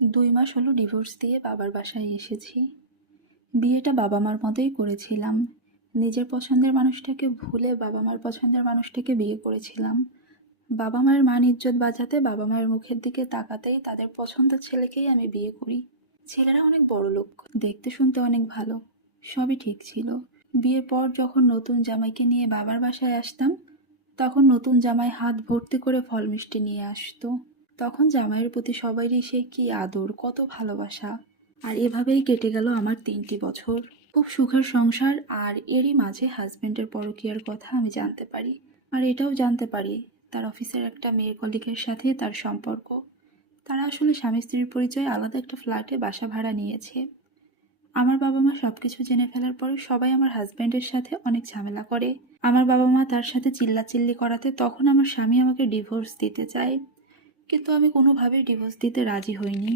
2 মাস হলো ডিভোর্স দিয়ে বাবার বাসায় এসেছি। বিয়েটা বাবা মার মতোই করেছিলাম। নিজের পছন্দের মানুষটাকে ভুলে বাবা মার পছন্দের মানুষটাকে বিয়ে করেছিলাম। বাবা মায়ের মান ইজ্জত বাঁচাতে বাবা মায়ের মুখের দিকে তাকাতেই তাদের পছন্দের ছেলেকেই আমি বিয়ে করি। ছেলেরা অনেক বড়লোক, দেখতে শুনতে অনেক ভালো, সবই ঠিক ছিল। বিয়ের পর যখন নতুন জামাইকে নিয়ে বাবার বাসায় আসতাম, তখন নতুন জামাই হাত ভর্তি করে ফল মিষ্টি নিয়ে আসতো। তখন জামাইয়ের প্রতি সবারই সে কি আদর, কত ভালোবাসা। আর এভাবেই কেটে গেল আমার 3টি বছর। খুব সুখের সংসার। আর এরই মাঝে হাজবেন্ডের পরকীয়ার কথা আমি জানতে পারি। আর এটাও জানতে পারি তার অফিসের একটা মেয়ের কলিগের সাথে তার সম্পর্ক। তারা আসলে স্বামী স্ত্রীর পরিচয়ে আলাদা একটা ফ্ল্যাটে বাসা ভাড়া নিয়েছে। আমার বাবা মা সবকিছু জেনে ফেলার পরে সবাই আমার হাজবেন্ডের সাথে অনেক ঝামেলা করে। আমার বাবা মা তার সাথে চিল্লাচিল্লি করাতে তখন আমার স্বামী আমাকে ডিভোর্স দিতে চায়, কিন্তু আমি কোনোভাবেই ডিভোর্স দিতে রাজি হইনি।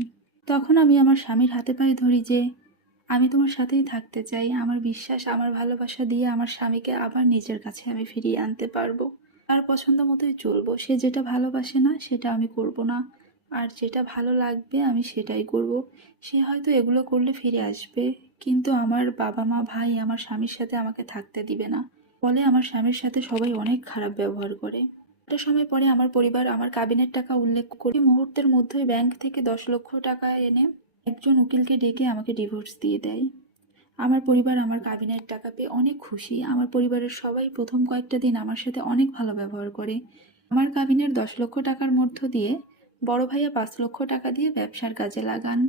তখন আমি আমার স্বামীর হাতে পায়ে ধরি যে আমি তোমার সাথেই থাকতে চাই। আমার বিশ্বাস, আমার ভালোবাসা দিয়ে আমার স্বামীকে আবার নিজের কাছে আমি ফিরিয়ে আনতে পারবো। তার পছন্দ মতোই চলবো। সে যেটা ভালোবাসে না সেটা আমি করব না, আর যেটা ভালো লাগবে আমি সেটাই করব। সে হয়তো এগুলো করলে ফিরে আসবে, কিন্তু আমার বাবা মা ভাই আমার স্বামীর সাথে আমাকে থাকতে দিবে না। ফলে আমার স্বামীর সাথে সবাই অনেক খারাপ ব্যবহার করে। একটা সময় পরে আমার পরিবার আমার কাবিনের টাকা উল্লেখ করে মুহূর্তের মধ্যেই ব্যাংক থেকে 10 লক্ষ টাকা এনে একজন উকিলকে ডেকে আমাকে ডিভোর্স দিয়ে দেয়। আমার পরিবার আমার কাবিনের টাকা পেয়ে অনেক খুশি। আমার পরিবারের সবাই প্রথম কয়েকটা দিন আমার সাথে অনেক ভালো ব্যবহার করে। আমার কাবিনের 10 লক্ষ টাকার মধ্য দিয়ে বড় ভাইয়া 5 লক্ষ টাকা দিয়ে ব্যবসার কাজে লাগান,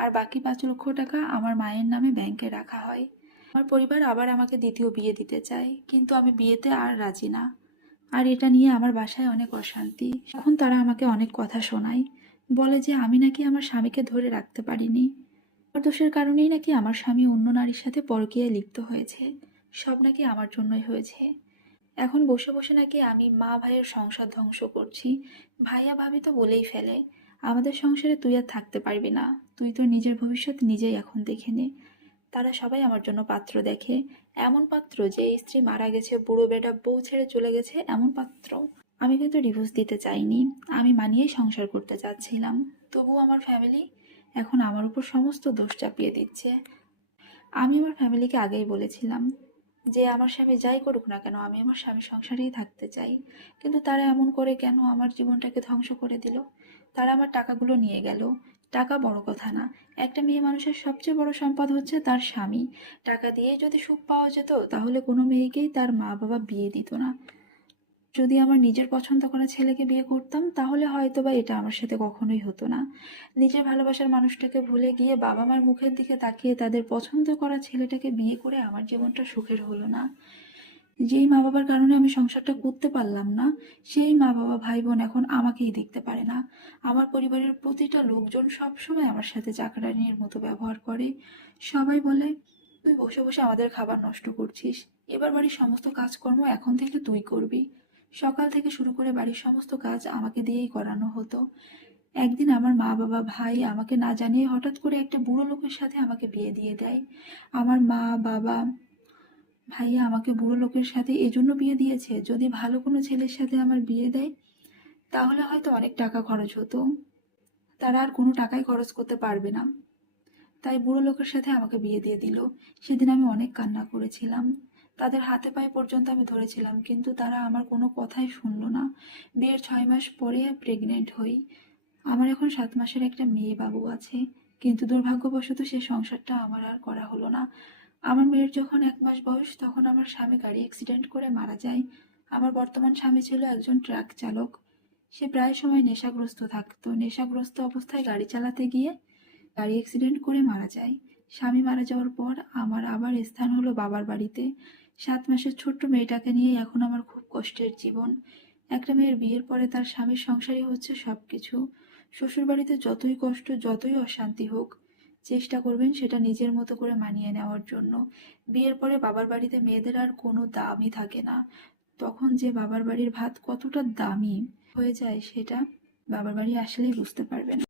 আর বাকি 5 লক্ষ টাকা আমার মায়ের নামে ব্যাংকে রাখা হয়। আমার পরিবার আবার আমাকে দ্বিতীয় বিয়ে দিতে চায়, কিন্তু আমি বিয়েতে আর রাজি না। আর এটা নিয়ে আমার বাসায় অনেক অশান্তি। তখন তারা আমাকে অনেক কথা শোনায়, বলে যে আমি নাকি আমার স্বামীকে ধরে রাখতে পারিনি। আমার দোষের কারণেই নাকি আমার স্বামী অন্য নারীর সাথে পরকীয়ায় লিপ্ত হয়েছে। সব নাকি আমার জন্যই হয়েছে। এখন বসে বসে নাকি আমি মা ভাইয়ের সংসার ধ্বংস করছি। ভাইয়া ভাবি তো বলেই ফেলে, আমাদের সংসারে তুই আর থাকতে পারবি না, তুই তোর নিজের ভবিষ্যৎ নিজেই এখন দেখে নে। তারা সবাই আমার জন্য পাত্র দেখে, এমন পাত্র যে স্ত্রী মারা গেছে, বুড়ো বেটা বউ ছেড়ে চলে গেছে, এমন পাত্র। আমি কিন্তু ডিভোর্স দিতে চাইনি, আমি মানিয়েই সংসার করতে চাচ্ছিলাম। তবুও আমার ফ্যামিলি এখন আমার উপর সমস্ত দোষ চাপিয়ে দিচ্ছে। আমি আমার ফ্যামিলিকে আগেই বলেছিলাম যে আমার স্বামী যাই করুক না কেন আমি আমার স্বামীর সংসারেই থাকতে চাই, কিন্তু তারা এমন করে কেন আমার জীবনটাকে ধ্বংস করে দিল। তারা আমার টাকাগুলো নিয়ে গেল। টাকা বড় কথা না, একটা মেয়ে মানুষের সবচেয়ে বড় সম্পদ হচ্ছে তার স্বামী। টাকা দিয়ে যদি সুখ পাওয়া যেত তাহলে কোনো মেয়েকেই তার মা বাবা বিয়ে দিত না। যদি আমার নিজের পছন্দ করা ছেলেকে বিয়ে করতাম তাহলে হয়তো বা এটা আমার সাথে কখনোই হতো না। নিজের ভালোবাসার মানুষটাকে ভুলে গিয়ে বাবা মার মুখের দিকে তাকিয়ে তাদের পছন্দ করা ছেলেটাকে বিয়ে করে আমার জীবনটা সুখের হলো না। যেই মা বাবার কারণে আমি সংসারটা করতে পারলাম না, সেই মা বাবা ভাই বোন এখন আমাকেই দেখতে পারে না। আমার পরিবারের প্রতিটা লোকজন সবসময় আমার সাথে চাকরানির মতো ব্যবহার করে। সবাই বলে, তুই বসে বসে আমাদের খাবার নষ্ট করছিস, এবার বাড়ির সমস্ত কাজকর্ম এখন থেকে তুই করবি। সকাল থেকে শুরু করে বাড়ির সমস্ত কাজ আমাকে দিয়েই করানো হতো। একদিন আমার মা বাবা ভাই আমাকে না জানিয়ে হঠাৎ করে একটা বুড়ো লোকের সাথে আমাকে বিয়ে দিয়ে দেয়। আমার মা বাবা ভাইয়া আমাকে বুড়ো লোকের সাথে এজন্য বিয়ে দিয়েছে, যদি ভালো কোনো ছেলের সাথে আমার বিয়ে দেয় তাহলে হয়তো অনেক টাকা খরচ হতো। তারা আর কোনো টাকাই খরচ করতে পারবে না, তাই বুড়ো লোকের সাথে আমাকে বিয়ে দিয়ে দিল। সেদিন আমি অনেক কান্না করেছিলাম। তাদের হাতে পায়ে পর্যন্ত আমি ধরেছিলাম, কিন্তু তারা আমার কোনো কথাই শুনলো না। বিয়ের 6 মাস পরে প্রেগনেন্ট হই। আমার এখন 7 মাসের একটা মেয়ে বাবু আছে, কিন্তু দুর্ভাগ্যবশত সে সংসারটা আমার আর করা হলো না। আমার মেয়ের যখন 1 মাস বয়স তখন আমার স্বামী গাড়ি অ্যাক্সিডেন্ট করে মারা যায়। আমার বর্তমান স্বামী ছিল একজন ট্রাক চালক। সে প্রায় সময় নেশাগ্রস্ত থাকতো। নেশাগ্রস্ত অবস্থায় গাড়ি চালাতে গিয়ে গাড়ি অ্যাক্সিডেন্ট করে মারা যায়। স্বামী মারা যাওয়ার পর আমার আবার স্থান হলো বাবার বাড়িতে। 7 মাসের ছোট্ট মেয়েটাকে নিয়ে এখন আমার খুব কষ্টের জীবন। একটা মেয়ের বিয়ের পরে তার স্বামীর সংসারই হচ্ছে সবকিছু। শ্বশুরবাড়িতে যতই কষ্ট, যতই অশান্তি হোক, চেষ্টা করবেন সেটা নিজের মতো করে মানিয়ে নেওয়ার জন্য। বিয়ের পরে বাবার বাড়িতে মেয়েদের আর কোনো দামই থাকে না। তখন যে বাবার বাড়ির ভাত কতটা দামি হয়ে যায় সেটা বাবার বাড়ি আসলেই বুঝতে পারবেন।